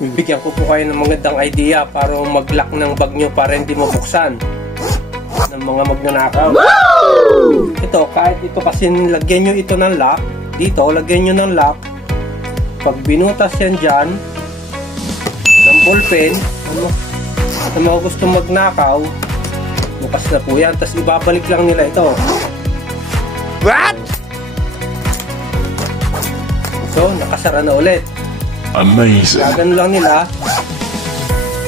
Bibigyan ko po kayo ng magandang idea para mag-lock ng bag nyo para hindi mabuksan ng mga magnanakaw. Ito, kahit ito kasi lagyan nyo ito ng lock, dito, lagyan nyo ng lock. Pag binutas yan dyan, ng ballpen, sa mga gusto magnakaw, bukas na po yan, tapos ibabalik lang nila ito. What? So, nakasara na ulit. Amazing. Gagano lang nila,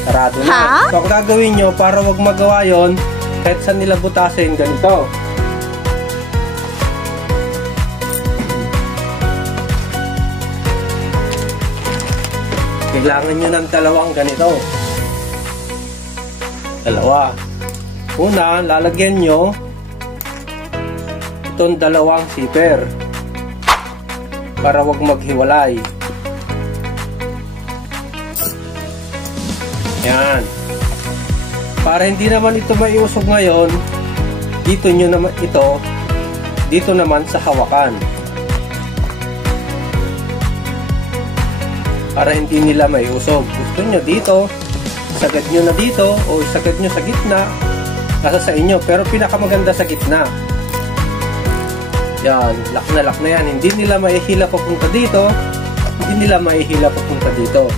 sarado na. So, ang gagawin nyo para wag magawa yon, kahit saan nila butasin, ganito. Kailangan nyo ng dalawang ganito. Dalawa. Una, lalagyan nyo itong dalawang zipper para wag maghiwalay. Yan. Para hindi naman ito maiusog ngayon, dito nyo naman ito, dito naman sa hawakan. Para hindi nila maiusog. Gusto nyo dito, sagad nyo na dito, o sagad nyo sa gitna, nasa sa inyo. Pero pinakamaganda sa gitna. Yan, lock na yan. Hindi nila maihila papunta dito, hindi nila maihila papunta dito.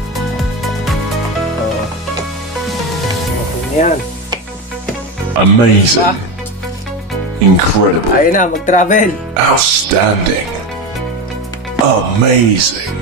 Yan. Amazing. Diba? Incredible. Ayun na, mag-travel. Outstanding. Amazing.